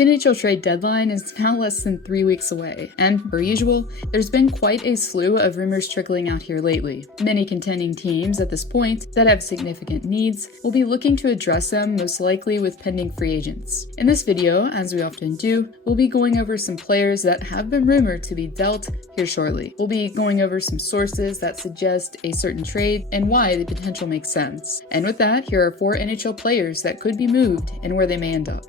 The NHL trade deadline is now less than 3 weeks away, and, per usual, there's been quite a slew of rumors trickling out here lately. Many contending teams at this point that have significant needs will be looking to address them, most likely with pending free agents. In this video, as we often do, we'll be going over some players that have been rumored to be dealt here shortly. We'll be going over some sources that suggest a certain trade and why the potential makes sense. And with that, here are 4 NHL players that could be moved and where they may end up.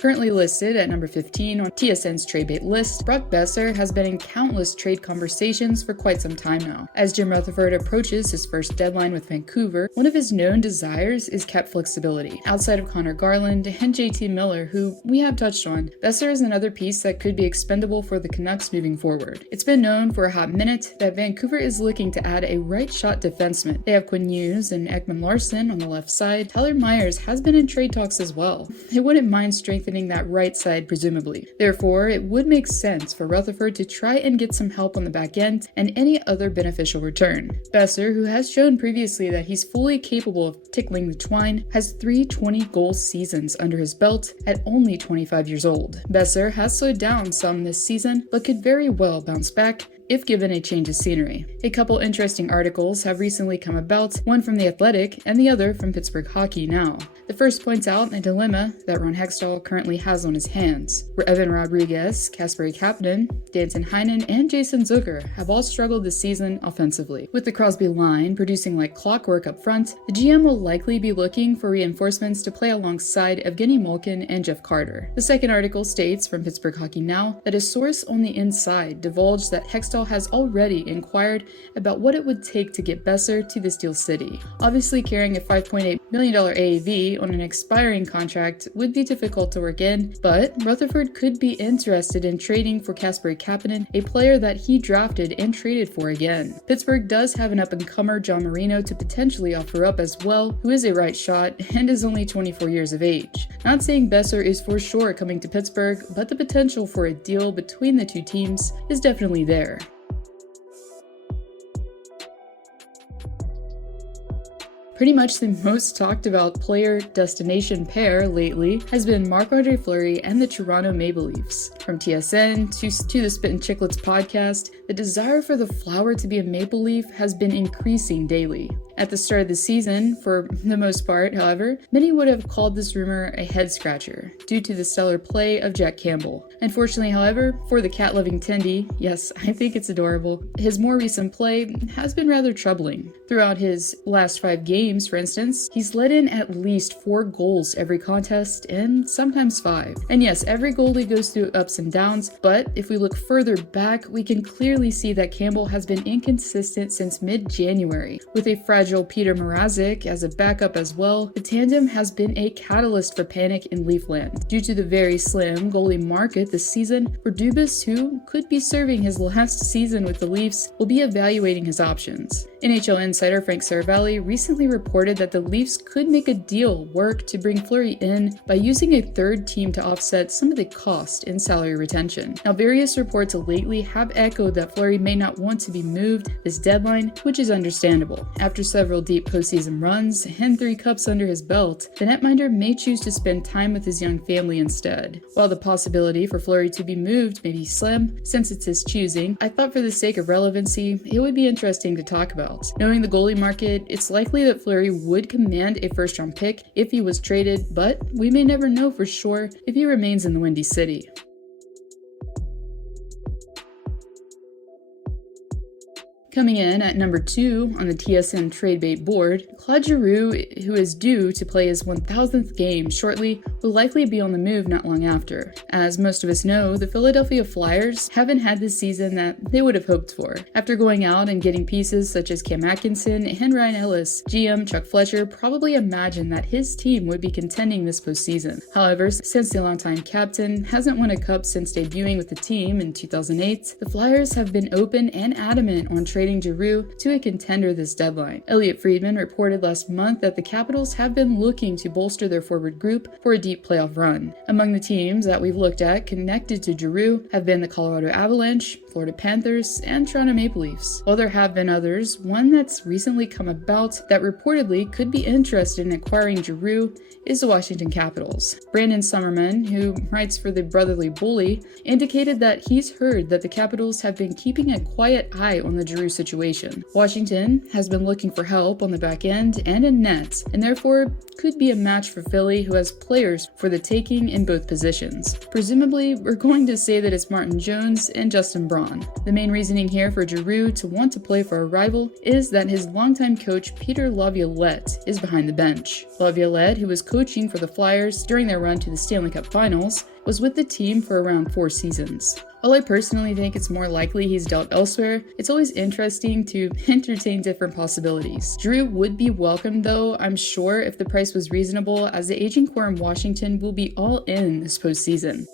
Currently listed at number 15 on TSN's trade bait list, Brock Boeser has been in countless trade conversations for quite some time now. As Jim Rutherford approaches his first deadline with Vancouver, one of his known desires is cap flexibility. Outside of Connor Garland and JT Miller, who we have touched on, Boeser is another piece that could be expendable for the Canucks moving forward. It's been known for a hot minute that Vancouver is looking to add a right-shot defenseman. They have Quinn Hughes and Ekman Larsson on the left side. Tyler Myers has been in trade talks as well. They wouldn't mind strengthening that right side presumably. Therefore, it would make sense for Rutherford to try and get some help on the back end and any other beneficial return. Boeser, who has shown previously that he's fully capable of tickling the twine, has 3 20-goal seasons under his belt at only 25 years old. Boeser has slowed down some this season, but could very well bounce back if given a change of scenery. A couple interesting articles have recently come about, one from The Athletic and the other from Pittsburgh Hockey Now. The first points out a dilemma that Ron Hextall currently has on his hands, where Evan Rodrigues, Kasperi Kapanen, Danton Heinen, and Jason Zucker have all struggled this season offensively. With the Crosby line producing like clockwork up front, the GM will likely be looking for reinforcements to play alongside Evgeny Malkin and Jeff Carter. The second article states from Pittsburgh Hockey Now that a source on the inside divulged that Hextall has already inquired about what it would take to get Boeser to the Steel City. Obviously, carrying a $5.8 million AAV on an expiring contract would be difficult to work in, but Rutherford could be interested in trading for Kasperi Kapanen, a player that he drafted and traded for again. Pittsburgh does have an up-and-comer John Marino to potentially offer up as well, who is a right shot and is only 24 years of age. Not saying Boeser is for sure coming to Pittsburgh, but the potential for a deal between the two teams is definitely there. Pretty much the most talked about player-destination pair lately has been Marc-Andre Fleury and the Toronto Maple Leafs. From TSN to the Spit and Chicklets podcast, the desire for the Flower to be a Maple Leaf has been increasing daily. At the start of the season, for the most part, however, many would have called this rumor a head-scratcher due to the stellar play of Jack Campbell. Unfortunately, however, for the cat-loving Tendy, yes, I think it's adorable, his more recent play has been rather troubling. Throughout his last 5 games, for instance, he's let in at least 4 goals every contest, and sometimes 5. And yes, every goalie goes through ups and downs, but if we look further back, we can clearly see that Campbell has been inconsistent since mid-January. With a fragile Peter Mrazek as a backup as well, the tandem has been a catalyst for panic in Leafland. Due to the very slim goalie market this season, Dubas, who could be serving his last season with the Leafs, will be evaluating his options. NHL insider Frank Saravalli recently reported that the Leafs could make a deal work to bring Fleury in by using a third team to offset some of the cost in salary retention. Now, various reports lately have echoed that Fleury may not want to be moved this deadline, which is understandable. After several deep postseason runs and 3 cups under his belt, the netminder may choose to spend time with his young family instead. While the possibility for Fleury to be moved may be slim, since it's his choosing, I thought for the sake of relevancy, it would be interesting to talk about. Knowing the goalie market, it's likely that Fleury would command a first-round pick if he was traded, but we may never know for sure if he remains in the Windy City. Coming in at number 2 on the TSN trade bait board, Claude Giroux, who is due to play his 1000th game shortly, will likely be on the move not long after. As most of us know, the Philadelphia Flyers haven't had the season that they would have hoped for. After going out and getting pieces such as Cam Atkinson and Ryan Ellis, GM Chuck Fletcher probably imagined that his team would be contending this postseason. However, since the longtime captain hasn't won a cup since debuting with the team in 2008, the Flyers have been open and adamant on trading trading Giroux to a contender this deadline. Elliot Friedman reported last month that the Capitals have been looking to bolster their forward group for a deep playoff run. Among the teams that we've looked at connected to Giroux have been the Colorado Avalanche, Florida Panthers, and Toronto Maple Leafs. While there have been others, one that's recently come about that reportedly could be interested in acquiring Giroux is the Washington Capitals. Brandon Summerman, who writes for the Brotherly Bully, indicated that he's heard that the Capitals have been keeping a quiet eye on the Giroux situation. Washington has been looking for help on the back end and in net, and therefore could be a match for Philly, who has players for the taking in both positions. Presumably, we're going to say that it's Martin Jones and Justin Braun. The main reasoning here for Giroux to want to play for a rival is that his longtime coach Peter Laviolette is behind the bench. Laviolette, who was coaching for the Flyers during their run to the Stanley Cup Finals, was with the team for around 4 seasons. While I personally think it's more likely he's dealt elsewhere, it's always interesting to entertain different possibilities. Giroux would be welcome though, I'm sure, if the price was reasonable, as the aging core in Washington will be all in this postseason.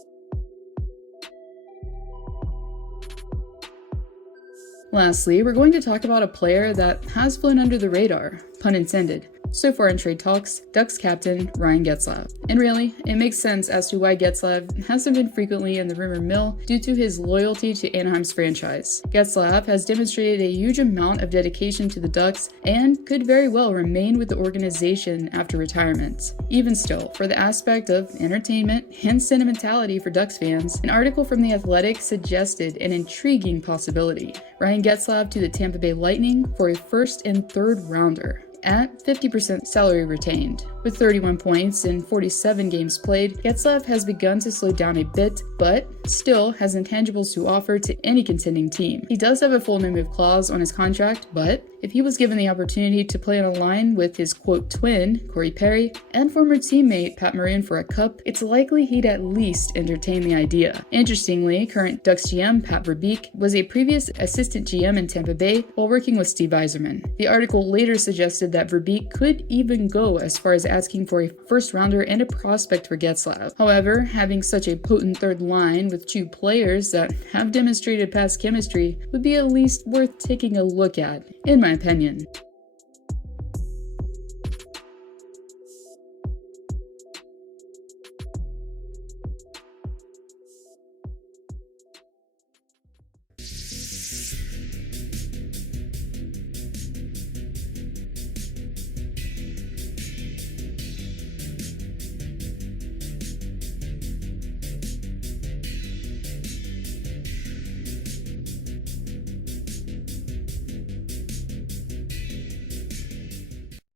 Lastly, we're going to talk about a player that has flown under the radar, pun intended, so far in trade talks, Ducks captain Ryan Getzlaf. And really, it makes sense as to why Getzlaf hasn't been frequently in the rumor mill due to his loyalty to Anaheim's franchise. Getzlaf has demonstrated a huge amount of dedication to the Ducks and could very well remain with the organization after retirement. Even still, for the aspect of entertainment and sentimentality for Ducks fans, an article from The Athletic suggested an intriguing possibility: Ryan Getzlaf to the Tampa Bay Lightning for a first and third rounder, at 50% salary retained. With 31 points in 47 games played, Getzlaf has begun to slow down a bit, but still has intangibles to offer to any contending team. He does have a full no-move clause on his contract, but if he was given the opportunity to play on a line with his quote twin, Corey Perry, and former teammate Pat Maroon for a cup, it's likely he'd at least entertain the idea. Interestingly, current Ducks GM Pat Verbeek was a previous assistant GM in Tampa Bay while working with Steve Yzerman. The article later suggested that Verbeek could even go as far as asking for a first rounder and a prospect for Getzlaf. However, having such a potent third line with 2 players that have demonstrated past chemistry would be at least worth taking a look at, in my opinion.